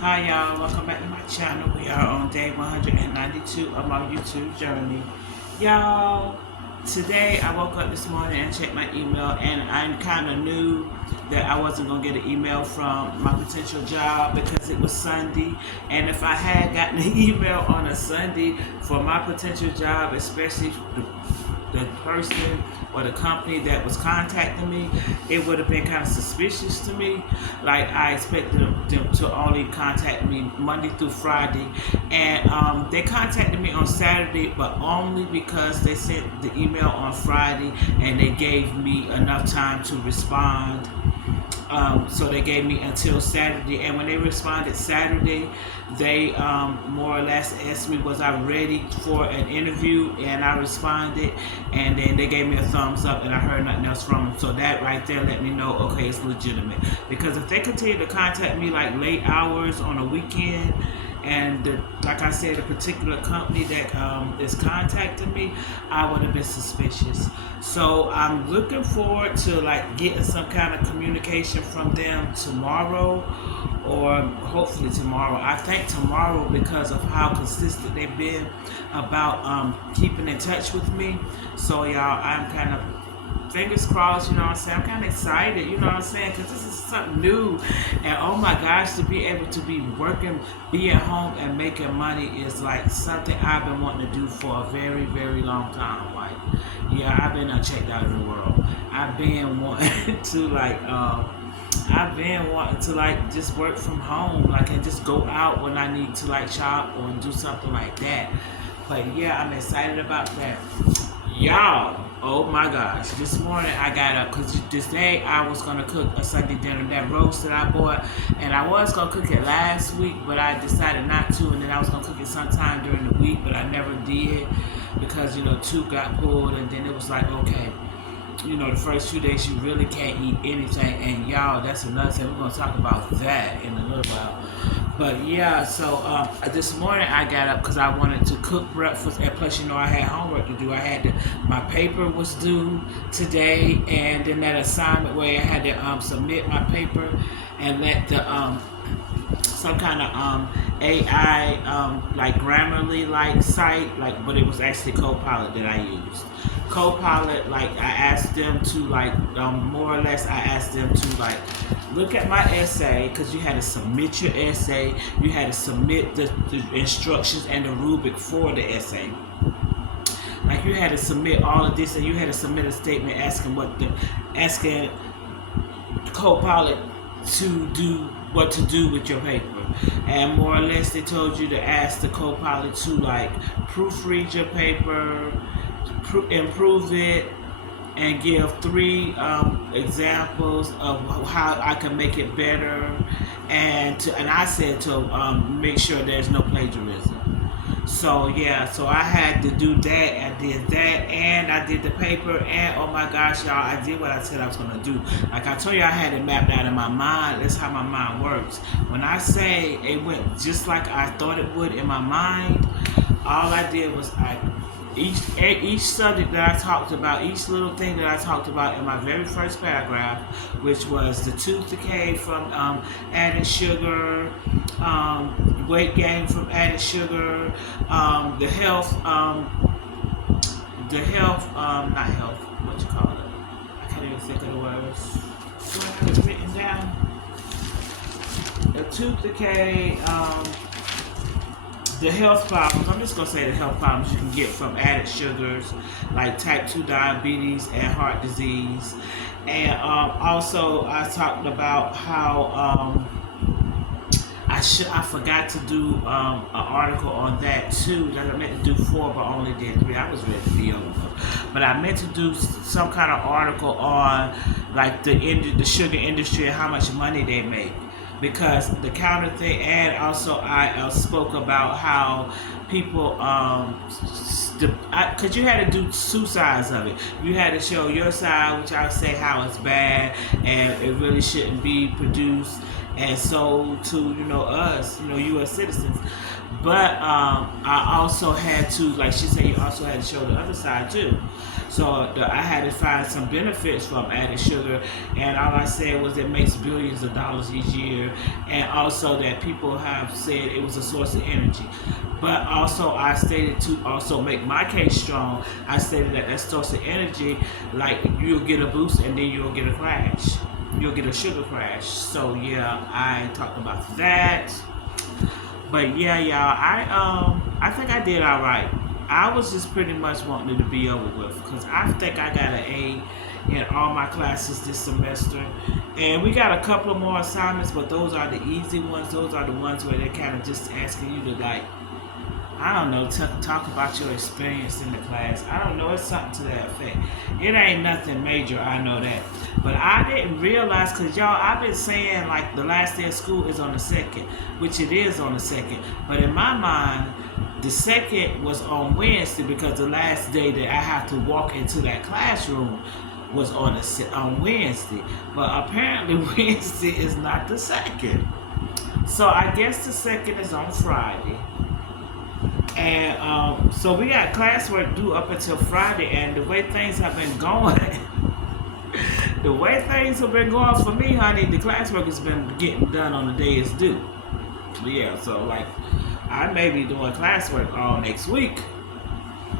Hi y'all, welcome back to my channel. We are on day 192 of my YouTube journey. Y'all, today I woke up this morning and checked my email, and I kind of knew that I wasn't going to get an email from my potential job because it was Sunday. And if I had gotten an email on a Sunday for my potential job, especially the person or the company that was contacting me, it would have been kind of suspicious to me. Like, I expected them to only contact me Monday through Friday, and they contacted me on Saturday, but only because they sent the email on Friday and they gave me enough time to respond. So they gave me until Saturday, and when they responded Saturday, they more or less asked me was I ready for an interview, and I responded, and then they gave me a thumbs up, and I heard nothing else from them. So that right there let me know, okay, it's legitimate. Because if they continue to contact me like late hours on a weekend, and like I said, the particular company that is contacting me, I would have been suspicious. So I'm looking forward to like getting some kind of communication from them tomorrow, or hopefully tomorrow. I think tomorrow, because of how consistent they've been about keeping in touch with me. So y'all, I'm kind of fingers crossed, you know what I'm saying? I'm kind of excited, you know what I'm saying? Because this is something new. And oh my gosh, to be able to be working, be at home and making money is like something I've been wanting to do for a very, very long time. Like, yeah, I've been unchecked out of the world. I've been wanting to like just work from home, like, and just go out when I need to like shop or do something like that. But yeah, I'm excited about that. Y'all, oh my gosh, this morning I got up because this day I was going to cook a Sunday dinner, that roast that I bought, and I was going to cook it last week, but I decided not to, and then I was going to cook it sometime during the week, but I never did because, two got pulled, and then it was like, okay, the first few days you really can't eat anything, and y'all, that's another thing. We're going to talk about that in a little while. But yeah, so this morning I got up because I wanted to cook breakfast, and plus, I had homework to do. My paper was due today, and then that assignment where I had to submit my paper and let the some kind of AI like Grammarly like site, like, but it was actually Copilot that I used. Copilot, like, I asked them to like more or less, I asked them to like look at my essay, because you had to submit your essay, you had to submit the instructions and the rubric for the essay. Like, you had to submit all of this, and you had to submit a statement asking Copilot to do what to do with your paper. And more or less, they told you to ask the Copilot to like proofread your paper, improve it, and give 3 examples of how I can make it better. And I said to make sure there's no plagiarism. So yeah, so I had to do that. I did that, and I did the paper, and oh my gosh, y'all, I did what I said I was gonna do. Like I told you, I had it mapped out in my mind. That's how my mind works. When I say it went just like I thought it would in my mind, all I did was each subject that I talked about, each little thing that I talked about in my very first paragraph, which was the tooth decay from added sugar, weight gain from added sugar, the health, not health, what you call it? I can't even think of the words. Do I have it written down? The tooth decay, the health problems, I'm just going to say the health problems you can get from added sugars, like type 2 diabetes and heart disease. And also, I talked about how I forgot to do an article on that too. That I meant to do 4, but only did 3. I was ready to be over. But I meant to do some kind of article on like the sugar industry and how much money they make. Because the counter thing, and also I spoke about how people, because you had to do 2 sides of it. You had to show your side, which I would say how it's bad and it really shouldn't be produced and so to us, U.S. citizens. But I also had to, like she said, you also had to show the other side too. So I had to find some benefits from added sugar, and all I said was it makes billions of dollars each year, and also that people have said it was a source of energy. But also I stated to also make my case strong. I stated that that source of energy, like you'll get a boost and then you'll get a crash. You'll get a sugar crash. So yeah, I talked about that. But yeah, y'all, I think I did all right. I was just pretty much wanting it to be over with because I think I got an A in all my classes this semester, and we got a couple of more assignments, but those are the easy ones. Those are the ones where they're kind of just asking you to like, I don't know, talk about your experience in the class. I don't know, it's something to that effect. It ain't nothing major, I know that. But I didn't realize, because y'all, I've been saying like the last day of school is on the 2nd, which it is on the 2nd. But in my mind, the 2nd was on Wednesday because the last day that I have to walk into that classroom was on Wednesday. But apparently Wednesday is not the 2nd. So I guess the 2nd is on Friday. And so we got classwork due up until Friday, and the way things have been going, the way things have been going for me, honey, the classwork has been getting done on the day it's due. Yeah, so like I may be doing classwork all next week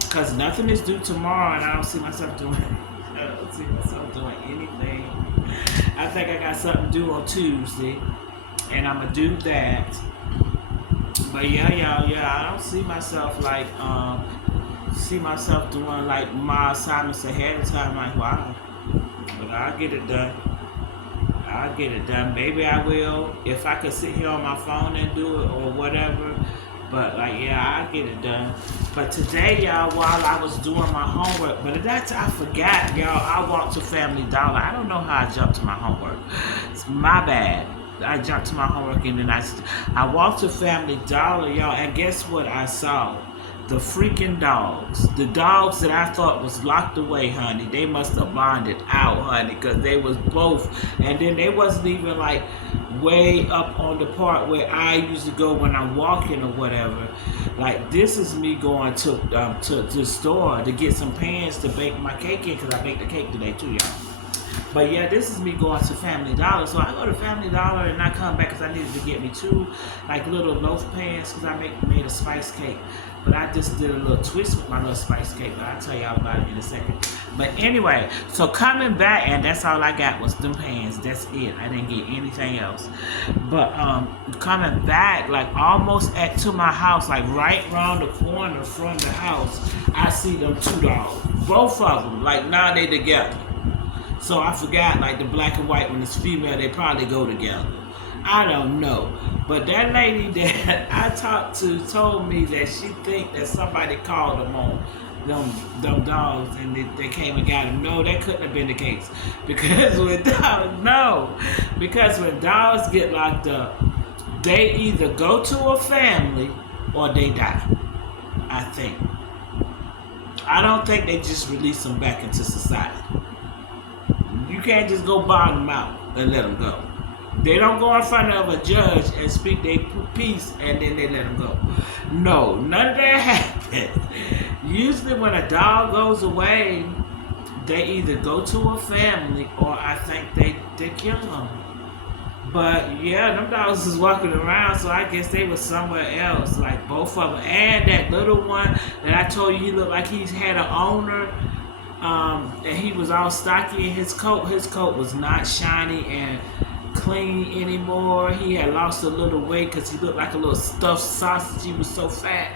because nothing is due tomorrow, and I don't see myself doing. I don't see myself doing anything. I think I got something due on Tuesday, and I'm gonna do that. But yeah, I don't see myself like doing like my assignments ahead of time. Like, wow, but I'll get it done. I'll get it done. Maybe I will if I could sit here on my phone and do it or whatever. But like, yeah, I'll get it done. But today, y'all, while I was doing my homework, but that's I forgot, y'all. I walked to Family Dollar. I don't know how I jumped to my homework. It's my bad. I jumped to my homework and then I walked to Family Dollar, y'all, and guess what I saw? The freaking dogs. The dogs that I thought was locked away, honey. They must have bonded out, honey, because they was both. And then they wasn't even like way up on the part where I usually go when I'm walking or whatever. Like this is me going to the store to get some pans to bake my cake in because I baked the cake today too, y'all. But yeah, this is me going to Family Dollar. So I go to Family Dollar and I come back because I needed to get me 2 like little loaf pans because I made a spice cake. But I just did a little twist with my little spice cake. But I'll tell y'all about it in a second. But anyway, so coming back, and that's all I got was them pans. That's it. I didn't get anything else. But coming back, like almost to my house, like right around the corner from the house, I see them 2 dogs. Both of them, like now they together. So I forgot, like the black and white when it's female, they probably go together. I don't know. But that lady that I talked to told me that she think that somebody called them on them dogs and they came and got them. No, that couldn't have been the case. Because when dogs get locked up, they either go to a family or they die. I think. I don't think they just release them back into society. You can't just go bond them out and let them go. They don't go in front of a judge and speak their piece and then they let them go. No, none of that happens. Usually when a dog goes away, they either go to a family or I think they kill them. But yeah, them dogs was walking around, so I guess they was somewhere else, like both of them. And that little one that I told you, he looked like he had an owner. And he was all stocky in his coat. His coat was not shiny and clean anymore. He had lost a little weight because he looked like a little stuffed sausage. He was so fat.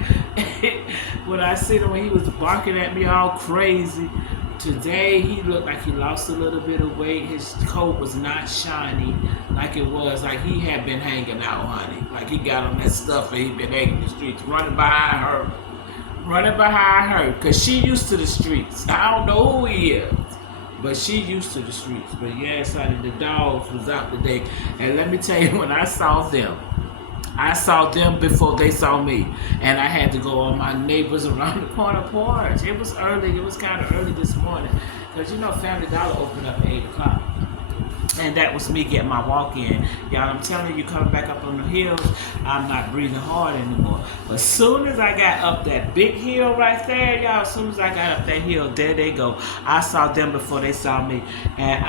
When I seen him, when he was barking at me all crazy. Today, he looked like he lost a little bit of weight. His coat was not shiny like it was. Like he had been hanging out, honey. Like he got on that stuff and he been hanging in the streets, running behind her. Because she used to the streets. I don't know who he is, but she used to the streets. But yes, honey, the dogs was out today. And let me tell you, when I saw them before they saw me. And I had to go on my neighbors around the corner porch. It was early. It was kind of early this morning. Because, Family Dollar opened up at 8 o'clock. And that was me getting my walk in. Y'all, I'm telling you, coming back up on the hills, I'm not breathing hard anymore. But as soon as I got up that big hill right there, y'all, as soon as I got up that hill, there they go. I saw them before they saw me. And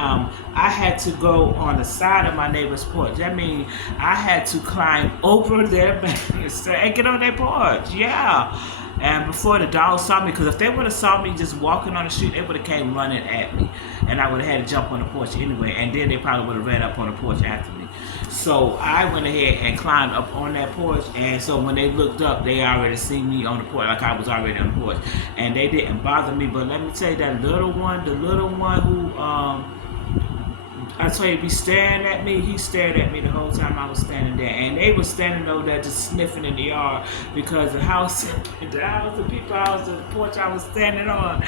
I had to go on the side of my neighbor's porch. That means I had to climb over their banister and get on their porch. Yeah. And before the dogs saw me, because if they would have saw me just walking on the street, they would have came running at me. And I would have had to jump on the porch anyway. And then they probably would have ran up on the porch after me. So I went ahead and climbed up on that porch. And so when they looked up, they already seen me on the porch, like I was already on the porch. And they didn't bother me. But let me tell you, that little one, the little one who, I tell you, be staring at me. He stared at me the whole time I was standing there, and they were standing over there just sniffing in the yard because the house, the people house, the porch I was standing on,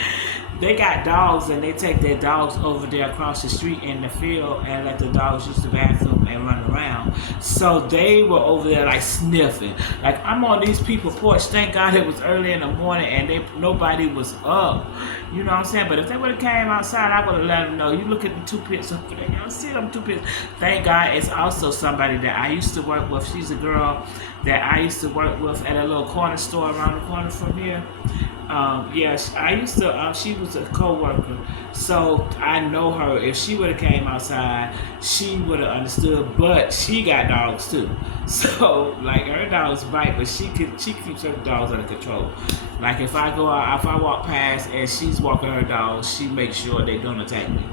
they got dogs and they take their dogs over there across the street in the field and let the dogs use the bathroom and run around. So they were over there like sniffing. Like I'm on these people's porch. Thank God it was early in the morning and nobody was up. You know what I'm saying? But if they would have came outside, I would have let them know. You look at the 2 pits over there. You don't see them 2 pits. Thank God it's also somebody that I used to work with. She's a girl that I used to work with at a little corner store around the corner from here. Yes, I used to, she was a co-worker, so I know her. If she would have came outside, she would have understood, but she got dogs too. So, like, her dogs bite, but she keeps her dogs under control. Like, if I go out, if I walk past and she's walking her dogs, she makes sure they don't attack me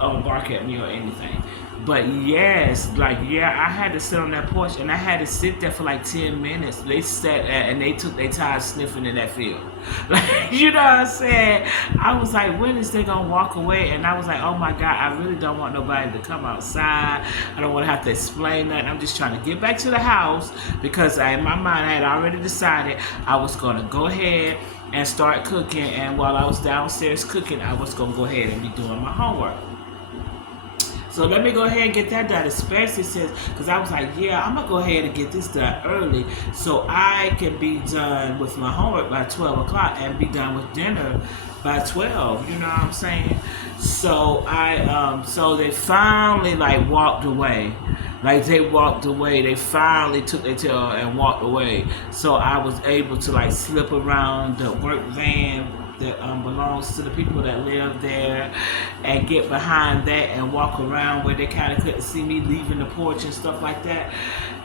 or bark at me or anything. But yes, like, yeah, I had to sit on that porch and I had to sit there for like 10 minutes. They sat and they took their time sniffing in that field. Like, you know what I'm saying? I was like, when is they gonna walk away? And I was like, oh my God, I really don't want nobody to come outside. I don't want to have to explain that. I'm just trying to get back to the house because in my mind I had already decided I was gonna go ahead and start cooking. And while I was downstairs cooking, I was gonna go ahead and be doing my homework. So let me go ahead and get that done, especially since, because I was like, yeah, I'm going to go ahead and get this done early so I can be done with my homework by 12 o'clock and be done with dinner by 12, you know what I'm saying? So so they finally like walked away. Like they walked away, they finally took their tail and walked away. So I was able to like slip around the work van that belongs to the people that live there and get behind that and walk around where they kind of couldn't see me leaving the porch and stuff like that.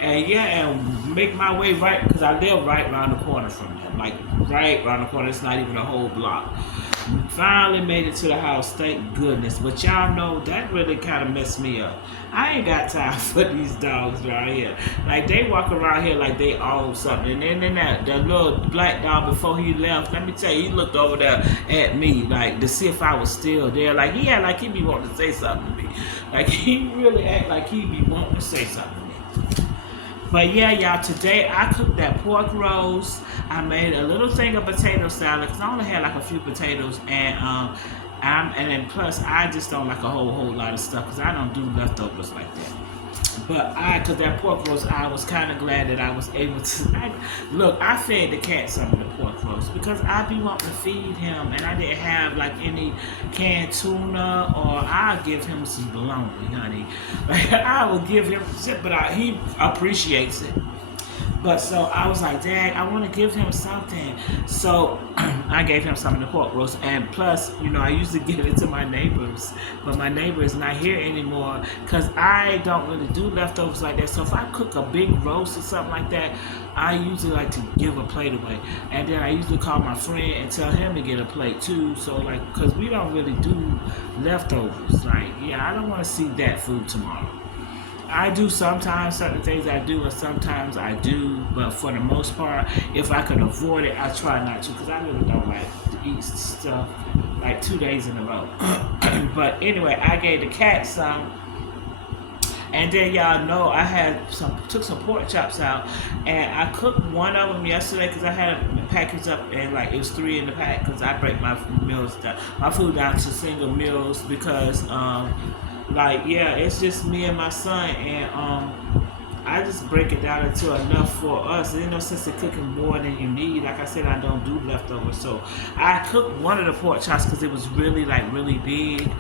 And yeah, and make my way right, because I live right around the corner from them, like right around the corner. It's not even a whole block. Finally made it to the house, thank goodness. But y'all know that really kind of messed me up. I ain't got time for these dogs right here. Like they walk around here like they own something. And then that little black dog, before he left, let me tell you, he looked over there at me like to see if I was still there. Like he had like he be wanting to say something to me. Like he really act like he be wanting to say something to me. But yeah, y'all, today I cooked that pork roast. I made a little thing of potato salad because I only had like a few potatoes, and then plus I just don't like a whole lot of stuff because I don't do leftovers like that. But because that pork roast, I was kind of glad that I was able to. I fed the cat some of the pork roast because I be wanting to feed him, and I didn't have like any canned tuna, or I'll give him some bologna, honey. Like I will give him, but he appreciates it. But so I was like, Dad, I want to give him something. So I gave him some of the pork roast. And plus, you know, I usually give it to my neighbors. But my neighbor is not here anymore because I don't really do leftovers like that. So if I cook a big roast or something like that, I usually like to give a plate away. And then I usually call my friend and tell him to get a plate too. So like, because we don't really do leftovers. Like, yeah, I don't want to see that food tomorrow. I do sometimes, certain things I do, and sometimes I do, but for the most part, if I can avoid it, I try not to, because I really don't like to eat stuff like 2 days in a row. But anyway, I gave the cat some, and then y'all know I took some pork chops out, and I cooked one of them yesterday because I had it packaged up, and like it was 3 in the pack because I break my food down to single meals because like, yeah, it's just me and my son, and I just break it down into enough for us. There's no sense in cooking more than you need. Like I said, I don't do leftovers. So I cooked one of the pork chops because it was really like really big,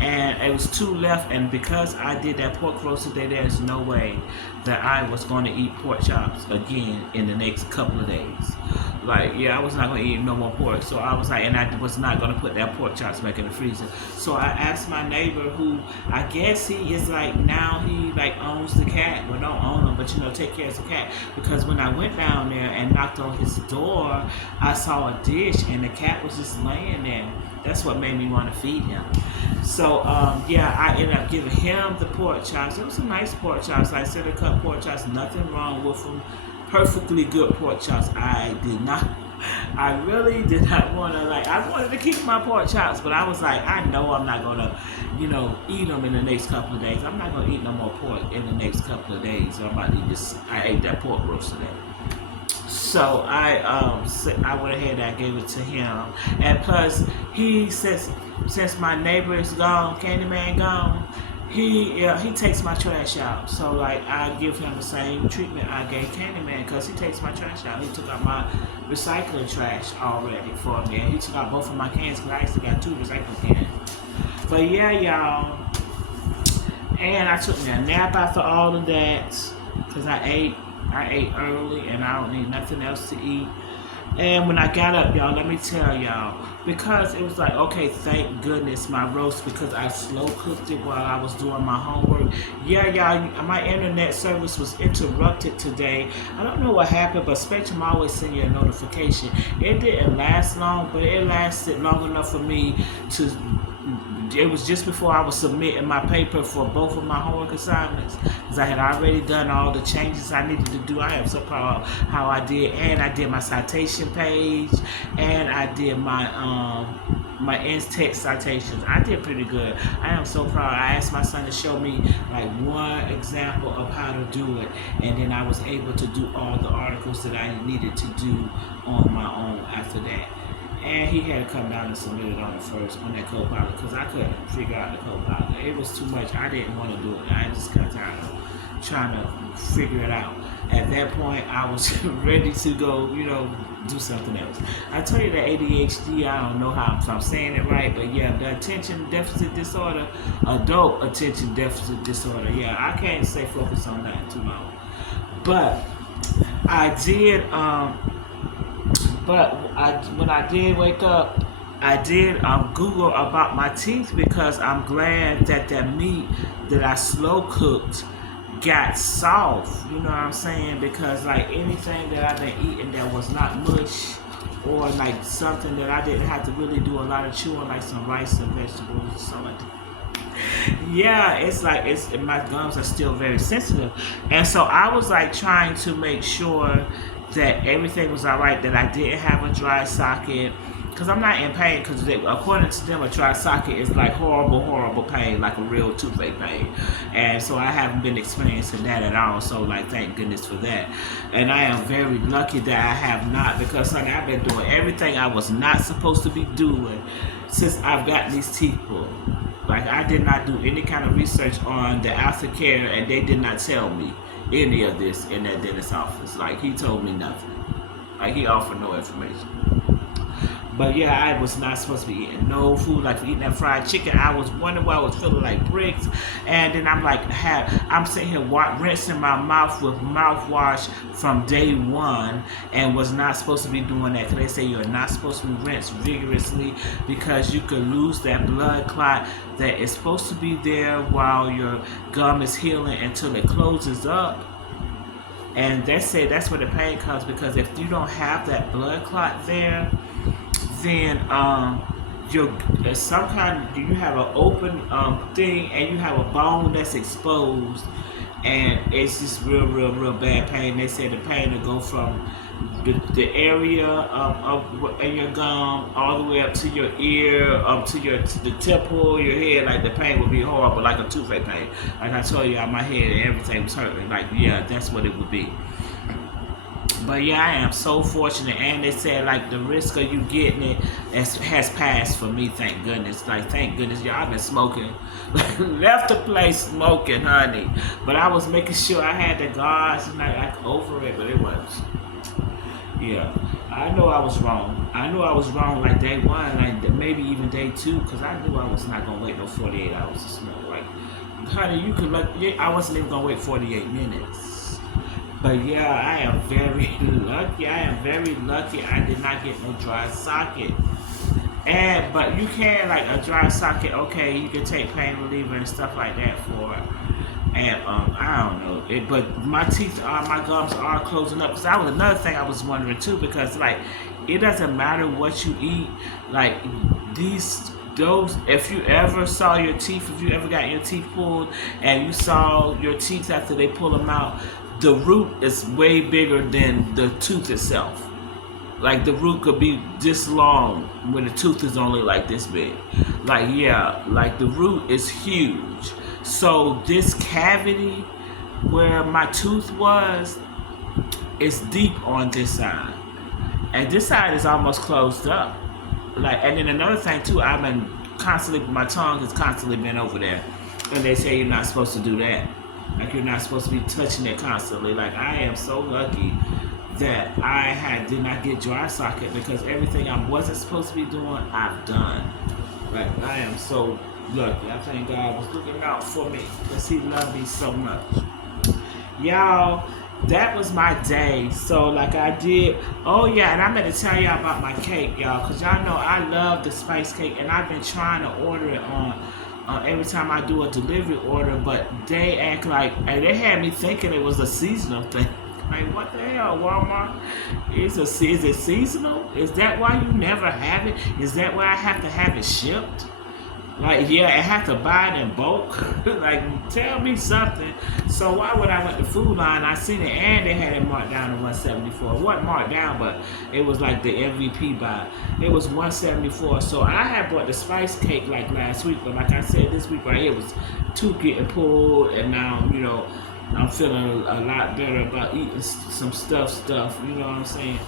and it was two left. And because I did that pork roast today, there's no way that I was going to eat pork chops again in the next couple of days. Like, yeah, I was not going to eat no more pork. So I was like, and I was not going to put that pork chops back in the freezer. So I asked my neighbor, who I guess he is like, now he like owns the cat. Well, don't own him, but take care of the cat. Because when I went down there and knocked on his door, I saw a dish and the cat was just laying there. That's what made me want to feed him. So, yeah, I ended up giving him the pork chops. It was a nice pork chops, like center cut pork chops, nothing wrong with them. Perfectly good pork chops. I really did not want to, I wanted to keep my pork chops, but I was like, I know I'm not going to, eat them in the next couple of days. I'm not going to eat no more pork in the next couple of days. So I'm about to eat this. I ate that pork roast today. So I went ahead and I gave it to him. And plus, since my neighbor is gone, Candyman gone, he takes my trash out. So like I give him the same treatment I gave Candyman, because he takes my trash out. He took out my recycling trash already for me. And he took out both of my cans, because I actually got 2 recycling cans. But yeah, y'all. And I took me a nap after all of that, because I ate early and I don't need nothing else to eat. And when I got up, y'all, let me tell y'all, because it was like, okay, thank goodness my roast, because I slow cooked it while I was doing my homework. Yeah, y'all, my internet service was interrupted today. I don't know what happened, but Spectrum always send you a notification. It didn't last long, but it lasted long enough for me to... It was just before I was submitting my paper for both of my homework assignments, because I had already done all the changes I needed to do. I am so proud of how I did, and I did my citation page, and I did my my in-text citations. I did pretty good. I am so proud. I asked my son to show me like one example of how to do it, and then I was able to do all the articles that I needed to do on my own after that. And he had to come down and submit it on that Copilot, because I couldn't figure out the Copilot. It was too much. I didn't want to do it. I just got tired of trying to figure it out. At that point, I was ready to go, do something else. I told you the ADHD, I don't know if I'm saying it right, but yeah, the attention deficit disorder, adult attention deficit disorder. Yeah, I can't stay focused on that too long. But I did, when I did wake up, I did Google about my teeth, because I'm glad that meat that I slow cooked got soft. You know what I'm saying? Because like anything that I've been eating that was not mush, or like something that I didn't have to really do a lot of chewing, like some rice and vegetables or something like that. Yeah, it's like my gums are still very sensitive, and so I was like trying to make sure that everything was all right, that I didn't have a dry socket, because I'm not in pain, because according to them, a dry socket is like horrible pain, like a real toothache pain. And so I haven't been experiencing that at all, so like thank goodness for that. And I am very lucky that I have not, because like I've been doing everything I was not supposed to be doing since I've gotten these teeth pulled. Like I did not do any kind of research on the aftercare, and they did not tell me any of this in that dentist's office. Like he told me nothing. Like he offered no information. But yeah, I was not supposed to be eating no food, like eating that fried chicken. I was wondering why I was feeling like bricks, and then I'm like, I'm sitting here rinsing my mouth with mouthwash from day one, and was not supposed to be doing that, because they say you're not supposed to rinse vigorously, because you could lose that blood clot that is supposed to be there while your gum is healing until it closes up. And they say that's where the pain comes, because if you don't have that blood clot there, then you have an open thing, and you have a bone that's exposed, and it's just real bad pain. They say the pain will go from the area in your gum all the way up to your ear, up to the temple, your head. Like the pain would be horrible, like a toothache pain. Like I told you, my head and everything was hurting. Like yeah, that's what it would be. But yeah, I am so fortunate, and they said like the risk of you getting it has passed for me. Thank goodness. Like thank goodness, y'all. I've been smoking, left the place smoking, honey. But I was making sure I had the guards and like over it, but it was. Yeah, I know I was wrong. I knew I was wrong like day one, like maybe even day two, because I knew I was not gonna wait no 48 hours to smoke. Like, honey, you could look. Yeah, I wasn't even gonna wait 48 minutes. But yeah, I am very lucky. I am very lucky. I did not get no dry socket. And but you can like a dry socket. Okay, you can take pain reliever and stuff like that for it. And I don't know it, but my gums are closing up. Cause that was another thing I was wondering too. Because like, it doesn't matter what you eat. Like those. If you ever saw your teeth, if you ever got your teeth pulled, and you saw your teeth after they pull them out, the root is way bigger than the tooth itself. Like the root could be this long when the tooth is only like this big. Like yeah, like the root is huge. So this cavity where my tooth was is deep on this side. And this side is almost closed up. Like and then another thing too, I've been constantly my tongue has constantly been over there. And they say you're not supposed to do that. Like you're not supposed to be touching it constantly. Like I am so lucky that did not get dry socket because everything I wasn't supposed to be doing, I've done. Like I am so lucky. I thank God was looking out for me because He loved me so much. Y'all, that was my day. So like I did. Oh yeah, and I'm gonna tell y'all about my cake, y'all, because y'all know I love the spice cake, and I've been trying to order it on. Every time I do a delivery order, but they act like, and they had me thinking it was a seasonal thing. Like, what the hell, Walmart? Is it seasonal? Is that why you never have it? Is that why I have to have it shipped? Like, yeah, I have to buy it in bulk. Like, tell me something. So why when I went to Food Line, I seen it and they had it marked down to 174. It wasn't marked down, but it was like the MVP buy. It was 174. So I had bought the spice cake like last week, but like I said, this week right here was tooth getting pulled, and now I'm feeling a lot better about eating some stuff. You know what I'm saying?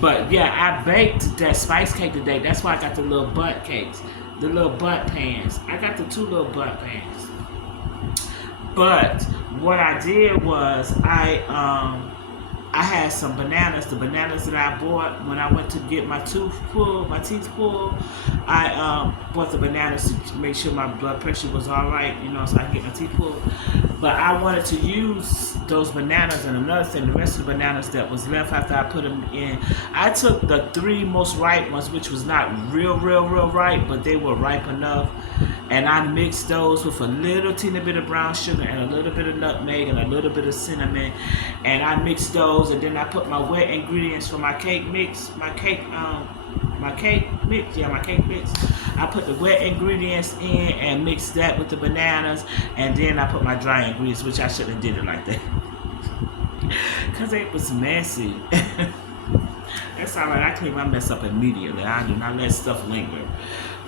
But yeah, I baked that spice cake today. That's why I got the little butt cakes. The little butt pans. I got the 2 little butt pans. But what I did was I had some bananas. The bananas that I bought when I went to get my teeth pulled. I bought the bananas to make sure my blood pressure was all right, so I could get my teeth pulled. But I wanted to use those bananas, and another thing, the rest of the bananas that was left after I put them in, I took the 3 most ripe ones, which was not real ripe, but they were ripe enough, and I mixed those with a little teeny bit of brown sugar and a little bit of nutmeg and a little bit of cinnamon, and I mixed those, and then I put my wet ingredients for my cake mix, my cake mix. I put the wet ingredients in and mixed that with the bananas, and then I put my dry ingredients, which I shouldn't have did it like that, cause it was messy. That's all right. I clean my mess up immediately. I do not let stuff linger.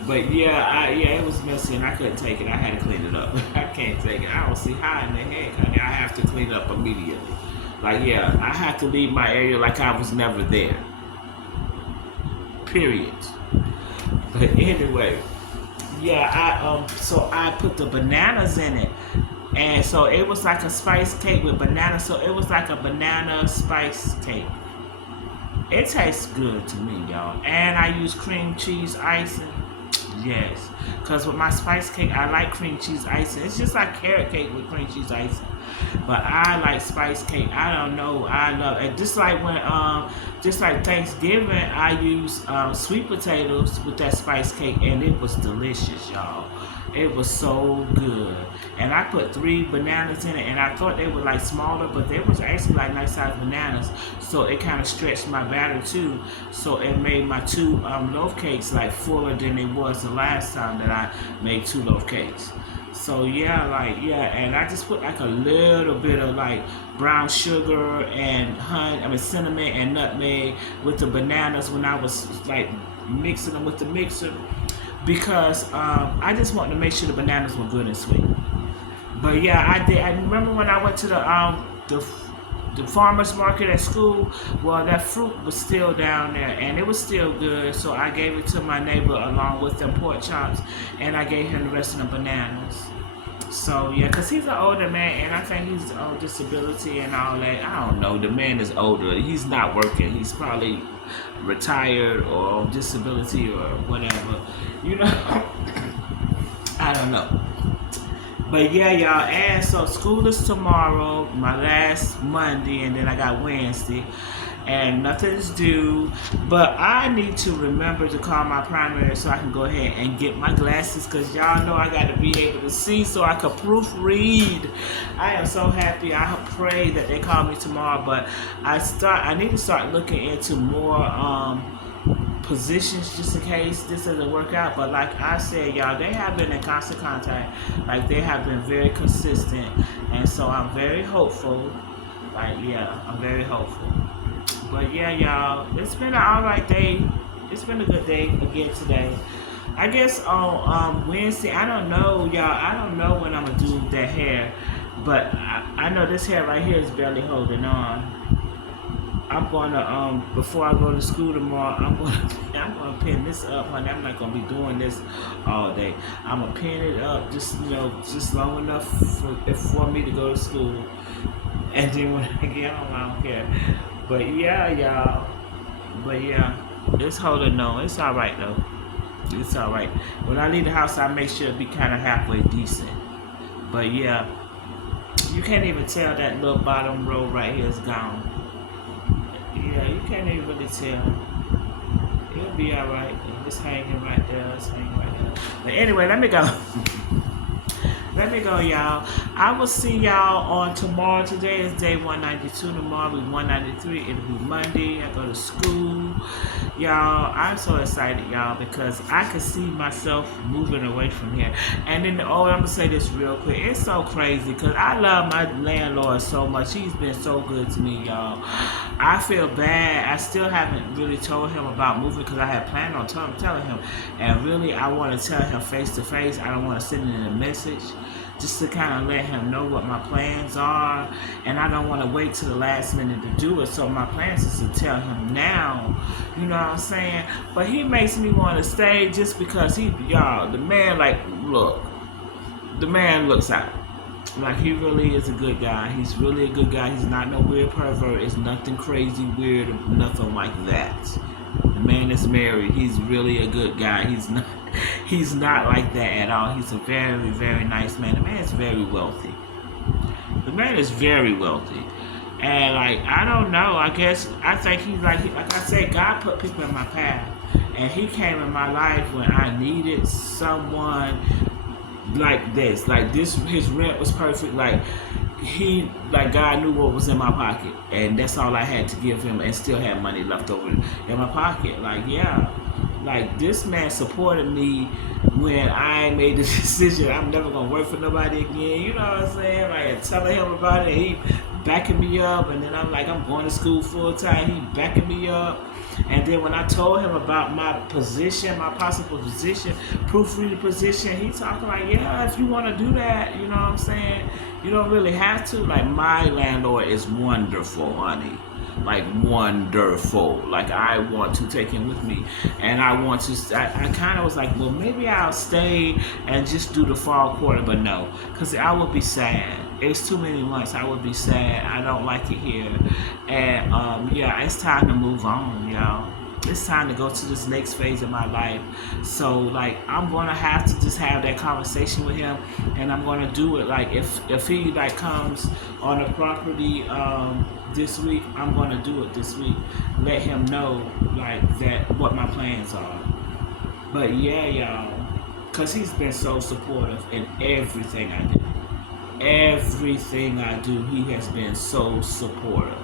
But yeah, it was messy and I couldn't take it. I had to clean it up. I can't take it. I don't see how in the heck, honey. I have to clean it up immediately. Like yeah, I have to leave my area like I was never there. Period. But anyway, yeah, so I put the bananas in it, and so it was like a spice cake with bananas. So it was like a banana spice cake. It tastes good to me, y'all. And I use cream cheese icing. Yes, because with my spice cake, I like cream cheese icing. It's just like carrot cake with cream cheese icing. But I like spice cake. I don't know. I love it. Just like Thanksgiving, I use sweet potatoes with that spice cake, and it was delicious, y'all. It was so good. And I put 3 bananas in it, and I thought they were like smaller, but they was actually like nice sized bananas. So it kind of stretched my batter too. So it made my 2 loaf cakes like fuller than it was the last time that I made 2 loaf cakes. So and I just put like a little bit of like brown sugar and cinnamon and nutmeg with the bananas when I was like mixing them with the mixer, because I just wanted to make sure the bananas were good and sweet. But yeah, I did. I remember when I went to the the farmer's market at school, well, that fruit was still down there and it was still good. So I gave it to my neighbor along with them pork chops, and I gave him the rest of the bananas. So yeah, cause he's an older man, and I think he's on disability and all that. I don't know. The man is older. He's not working. He's probably retired or on disability or whatever. You know, I don't know. But yeah, y'all. And so school is tomorrow, my last Monday, and then I got Wednesday, and nothing's due. But I need to remember to call my primary so I can go ahead and get my glasses, because y'all know I got to be able to see so I can proofread. I am so happy. I pray that they call me tomorrow, but I need to start looking into more positions just in case this doesn't work out. But like I said, y'all, they have been in constant contact. Like, they have been very consistent, and so I'm very hopeful. Like, yeah, I'm very hopeful. But yeah, y'all, it's been an alright day. It's been a good day again today. I guess on Wednesday, I don't know, y'all. I don't know when I'm gonna do that hair, but I know this hair right here is barely holding on. I'm gonna before I go to school tomorrow, I'm gonna pin this up, honey. I'm not gonna be doing this all day. I'm gonna pin it up just just long enough for me to go to school, and then when I get home, I don't care. But yeah, y'all. But yeah, it's holding on. It's all right though. It's all right. When I leave the house, I make sure it be kind of halfway decent. But yeah, you can't even tell that little bottom row right here is gone. Yeah, you can't even really tell. It'll be all right. It's hanging right there. It's hanging right there. But anyway, let me go. Let me go, y'all. I will see y'all on tomorrow. Today is day 192. Tomorrow will be 193. It'll be Monday. I go to school. Y'all, I'm so excited, y'all, because I can see myself moving away from here. And then, I'm going to say this real quick. It's so crazy because I love my landlord so much. He's been so good to me, y'all. I feel bad. I still haven't really told him about moving because I had planned on telling him. And really, I want to tell him face to face. I don't want to send him a message, just to kind of let him know what my plans are. And I don't want to wait till the last minute to do it. So my plans is to tell him now. You know what I'm saying? But he makes me want to stay just because y'all, the man, the man looks out. Like, he really is a good guy. He's really a good guy. He's not no weird pervert. It's nothing crazy, weird, or nothing like that. The man is married. He's really a good guy. He's not like that at all. He's a very, very nice man. The man is very wealthy. The man is very wealthy. And I don't know. I think he's like I said, God put people in my path. And he came in my life when I needed someone like this. His rent was perfect. God knew what was in my pocket, and that's all I had to give him, and still had money left over in my pocket. This man supported me when I made the decision I'm never gonna work for nobody again. You know what I'm saying? Telling him about it, he backing me up, and then I'm going to school full time. He backing me up. And then when I told him about my position, my possible position, proofreader position, he talking yeah, if you want to do that, you know what I'm saying? You don't really have to. My landlord is wonderful, honey. Wonderful. I want to take him with me. And I kind of was well, maybe I'll stay and just do the fall quarter, but no. Because I would be sad. It's too many months. I would be sad. I don't like it here. And, yeah, it's time to move on, y'all. It's time to go to this next phase of my life. So, I'm going to have to just have that conversation with him. And I'm going to do it. If he, comes on the property this week, I'm going to do it this week. Let him know, that what my plans are. But, yeah, y'all. Because he's been so supportive in everything I do. Everything I do, he has been so supportive.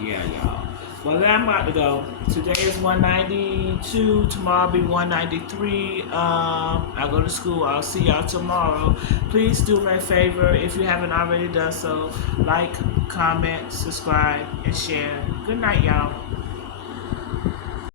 Yeah, y'all. Well, then I'm about to go. Today is 192. Tomorrow will be 193. I go to school. I'll see y'all tomorrow. Please do me a favor if you haven't already done so. Like, comment, subscribe, and share. Good night, y'all.